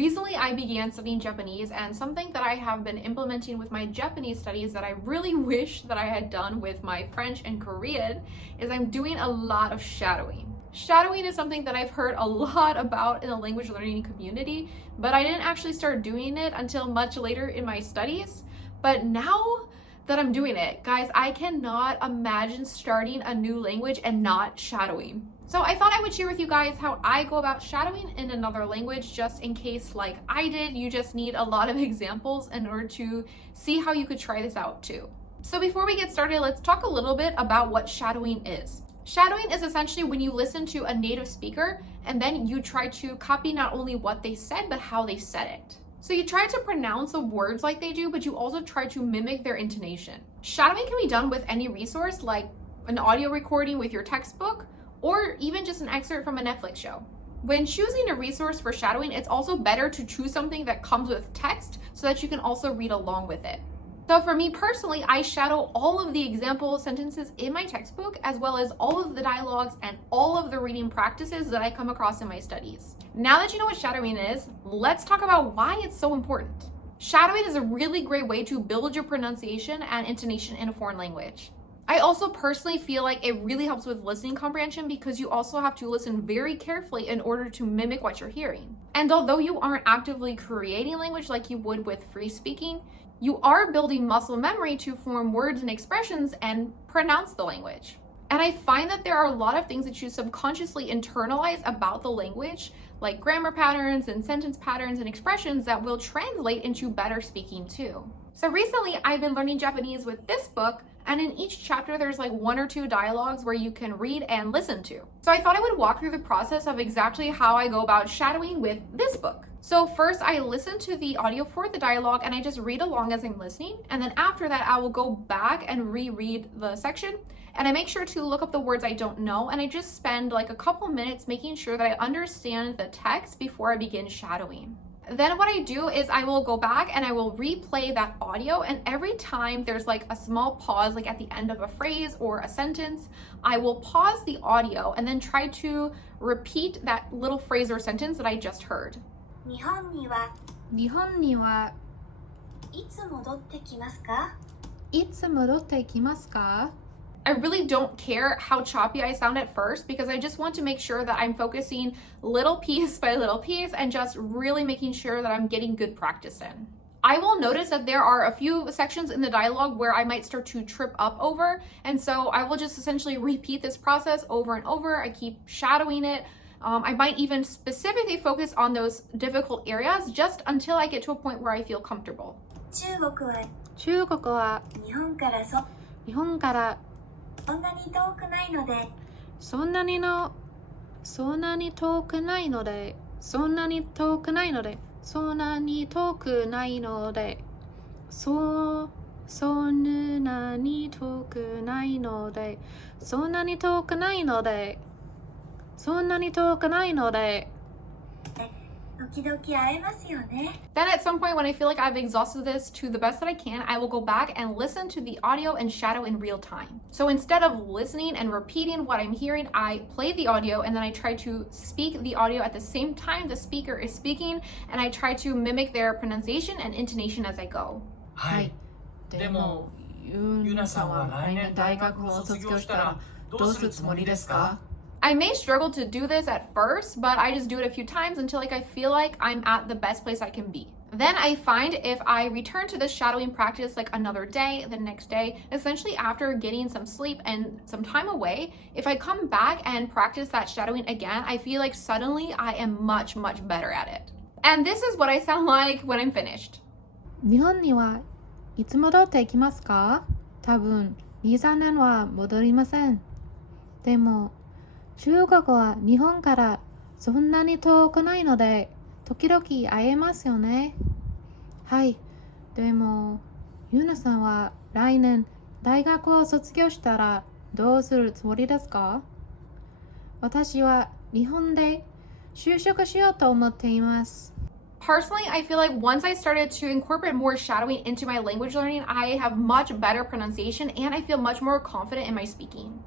Recently, I began studying Japanese, and something that I have been implementing with my Japanese studies that I really wish that I had done with my French and Korean is I'm doing a lot of shadowing. Shadowing is something that I've heard a lot about in the language learning community, but I didn't actually start doing it until much later in my studies. But now that I'm doing it, guys, I cannot imagine starting a new language and not shadowing. So I thought I would share with you guys how I go about shadowing in another language, just in case, like I did, you just need a lot of examples in order to see how you could try this out too. So before we get started, let's talk a little bit about what shadowing is. Shadowing is essentially when you listen to a native speaker and then you try to copy not only what they said, but how they said it. So you try to pronounce the words like they do, but you also try to mimic their intonation. Shadowing can be done with any resource, like an audio recording with your textbook, or even just an excerpt from a Netflix show. When choosing a resource for shadowing, it's also better to choose something that comes with text so that you can also read along with it. So for me personally, I shadow all of the example sentences in my textbook, as well as all of the dialogues and all of the reading practices that I come across in my studies. Now that you know what shadowing is, let's talk about why it's so important. Shadowing is a really great way to build your pronunciation and intonation in a foreign language. I also personally feel like it really helps with listening comprehension because you also have to listen very carefully in order to mimic what you're hearing. And although you aren't actively creating language like you would with free speaking, you are building muscle memory to form words and expressions and pronounce the language. And I find that there are a lot of things that you subconsciously internalize about the language, like grammar patterns and sentence patterns and expressions that will translate into better speaking too. So recently I've been learning Japanese with this book, and in each chapter there's like 1 or 2 dialogues where you can read and listen to. So I thought I would walk through the process of exactly how I go about shadowing with this book. So first I listen to the audio for the dialogue and I just read along as I'm listening. And then after that, I will go back and reread the section. And I make sure to look up the words I don't know. And I just spend like a couple minutes making sure that I understand the text before I begin shadowing. Then what I do is I will go back and I will replay that audio, and every time there's like a small pause, like at the end of a phrase or a sentence, I will pause the audio and then try to repeat that little phrase or sentence that I just heard. 日本にはいつ戻ってきますか? いつ戻ってきますか? I really don't care how choppy I sound at first because I just want to make sure that I'm focusing little piece by little piece and just really making sure that I'm getting good practice in. I will notice that there are a few sections in the dialogue where I might start to trip up over, and so I will just essentially repeat this process over and over. I keep shadowing it. I might even specifically focus on those difficult areas just until I get to a point where I feel comfortable. 中国は日本から日本からそんなに遠くないのでそんなに遠くないのでそんなに遠くないのでそんなに遠くないのでそんなに遠くないのでそんなに遠くないのでそんなに遠くないので時々会えますよね. Then at some point when I feel like I've exhausted this to the best that I can, I will go back and listen to the audio and shadow in real time. So instead of listening and repeating what I'm hearing, I play the audio and then I try to speak the audio at the same time the speaker is speaking, and I try to mimic their pronunciation and intonation as I go. はい。でも、ゆなさんは来年大学を卒業したらどうするつもりですか? I may struggle to do this at first, but I just do it a few times until like I feel like I'm at the best place I can be. Then I find if I return to this shadowing practice like another day, the next day, essentially after getting some sleep and some time away, if I come back and practice that shadowing again, I feel like suddenly I am much, much better at it. And this is what I sound like when I'm finished. 日本にはいつ戻ってきますか? 多分2、3年は戻りません。でも中国は日本からそんなに遠くないので時々会えますよね。はい。でもゆなさんは来年大学を卒業したらどうするつもりですか? 私は日本で就職しようと思っています。 Personally, I feel like once I started to incorporate more shadowing into my language learning, I have much better pronunciation and I feel much more confident in my speaking.